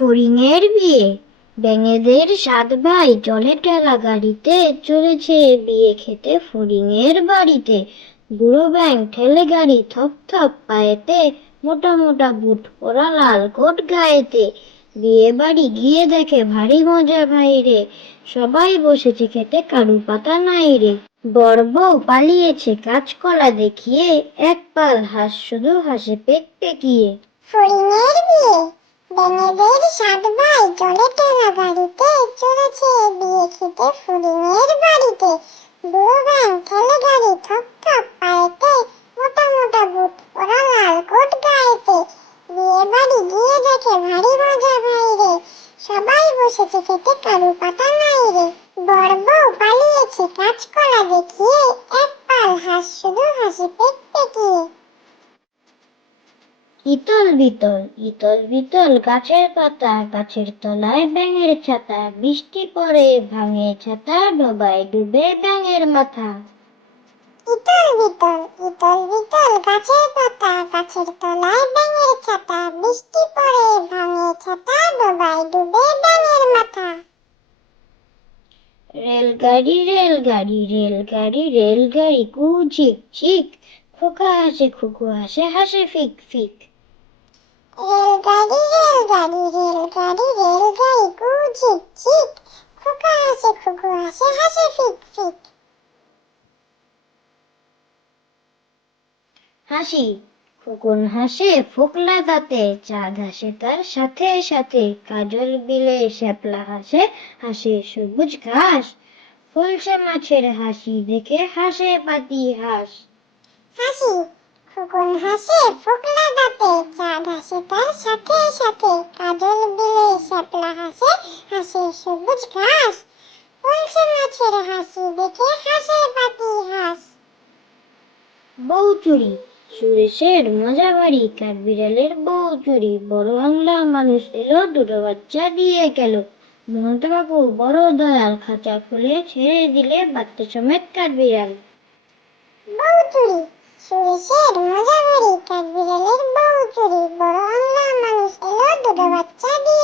ফড়িংয়ের বিয়ে। ব্যাঙেদের 7 ভাই জলে টেলা গাড়িতে চলেছে বিয়ে খেতে ফড়িংয়ের বাড়িতে। বুড়ো ব্যাঙ ঠেলে গাড়ি থপ থপ পায়েতে, মোটা মোটা বুট ওরা লাল কোট গায়েতে। বিয়ে বাড়ি গিয়ে দেখে ভারী মজা ভাইরে, সবাই বসেছে খেতে কারু পাতা নাই রে। বর বউ পালিয়েছে কাঁচকলা দেখিয়ে, এক পাল হাঁস শুধু হাসে পেক পেকিয়ে। ফড়িংয়ের বিয়ে। ব্যাঙেদের 7 ভাই জলে টেলা গাড়িতে চলেছে বিয়ে খেতে ফড়িংয়ের বাড়িতে। বুড়ো ব্যাঙ ঠেলে গাড়ি থপ থপ পায়েতে, মোটা মোটা বুট ওরা লাল কোট গায়েতে। বিয়ে বাড়ি গিয়ে দেখে ভারী মজা ভাইরে, সবাই বসেছে খেতে কারু পাতা নাই রে। বর বউ পালিয়েছে কাঁচকলা দেখিয়ে, এক পাল হাঁস শুধু হাসি পেক পেকিয়ে। ইতল বিতল ইতল বিতল গাছের পাতা, গাছের তলায় ব্যাঙের ছাতা। বৃষ্টি পড়ে ভাঙে ছাতা, ডোবায় ডুবে ব্যাঙের মাথা। ইতল বিতল ইতল বিতল গাছের পাতা, গাছের তলায় ব্যাঙের ছাতা। বৃষ্টি পড়ে ভাঙে ছাতা, ডোবায় ডুবে ব্যাঙের মাথা। রেলগাড়ি রেলগাড়ি রেলগাড়ি রেলগাড়ি কু ঝিক ঝিক, খোকা হাসে খুকু হাসে হাসে ফিক ফিক। রেলগাড়ি রেলগাড়ি রেলগাড়ি রেলগাড়ি কু ঝিক ঝিক, খোকা হাসে খুকু হাসে হাসে ফিক ফিক। হাসি, খোকন হাসে ফোকলা দাঁতে, চাঁদ হাসে তার সাথে সাথে। কাজল বিলে শ্যাপলা হাসে, হাসে সবুজ ঘাস। ফলসে মাছের হাসি দেখে হাসে পাতি হাঁস। হাসি, খোকন হাসে ফোকলা দাঁতে, চাঁদ হাসে তার সাথে সাথে। কাজল বিলে শ্যাপলা হাসে, হাসে সবুজ ঘাস। ফলসে মাছের হাসি দেখে হাসে পাতি হাঁস। বউ চুরি, সুরেশের মজা বাড়ি, কাঠবিড়ালের বউ চুরি। বড় বাংলা মানুষ এলো, দুটো বাচ্চা দিয়ে গেল। মমতা বাবু বড় দয়াল, খাঁচা খুলে ছেড়ে দিলে বাচ্চা সমেত কাঠবিড়াল। বউ চুরি, সুরেশের মজা বাড়ি, কাঠবিড়ালের বউ চুরি। বড় বাংলা মানুষ এলো, দুটো বাচ্চা দিয়ে